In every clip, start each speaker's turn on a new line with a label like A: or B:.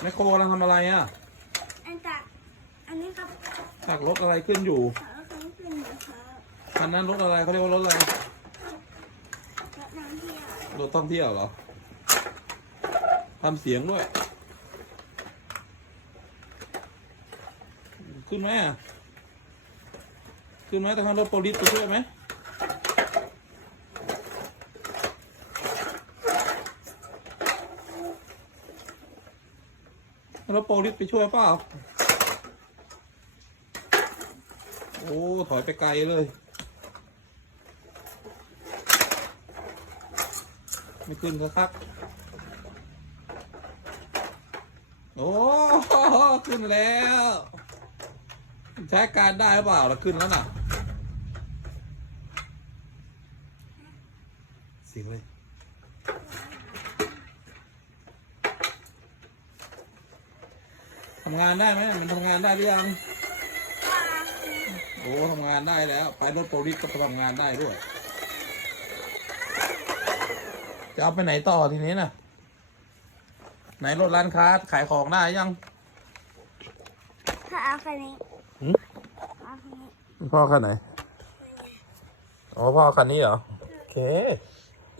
A: แม่โคกำลังทำอะไรอะ
B: อันจากอันนี้ครับ
A: ตักรถอะไรขึ้นอยู่
B: ขาวเขาเป็นเหมือนเขา
A: คันนั้นรถอะไรเขาเรียกว่ารถอะไร
B: และน้ำเที่ยว
A: รถท่องเที่ยวเหรอทำเสียงด้วย ขึ้นไหมอะขึ้นไหมแต่ทางรถโปลิสไปช่วยไหม รถโปลิสไปช่วยเปล่า โอ้ ถอยไปไกลเลย ไม่ขึ้นสักพัก โอ้ ขึ้นแล้ว ใช้การได้หรือเปล่าล้วขึ้นแล้วน่ะ เสียงเลย ทำงานได้ไหมมันทำงานได้หรือยังโอ้ทำงานได้แล้ว ไปรถโปรลิสก็ทำงานได้ด้วย จะเอาไปไหนต่อทีนี้น่ะไหนรถร้านค้าขายของได้ยัง
B: ถ้าเอาคันนี้
A: หืม
B: เอาคันนี้
A: พ่อคันไหนอ๋อพ่อคันนี้เหรอโอเค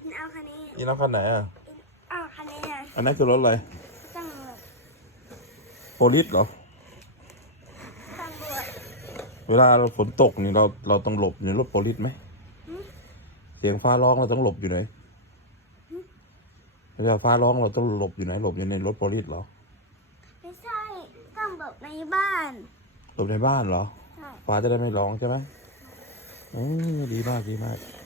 B: อินเอาคันนี้
A: ยีน้องคันไหนอะ
B: อินเอาคันนี้นะ
A: อันนั้นคือรถอะไร
B: ตำรวจ
A: โปลิสเหรอ
B: ตำรวจ
A: เวลาเราฝนตกนี่เราเราต้องหลบอยู่ในรถโปลิสไหม
B: หืม
A: เสียงฟ้าร้องเราต้องหลบอยู่ไหนเวลาฟ้าร้องเราต้องหลบอยู่ไหนหลบอยู่ในรถโปลิสเหรอ
B: ไม่ใช่ต้องแบบในบ้าน
A: หลบในบ้านเหรอ
B: ใช่
A: ฟ้าจะได้ไม่ร้องใช่ไหมอืมดีมากดีมาก
B: แ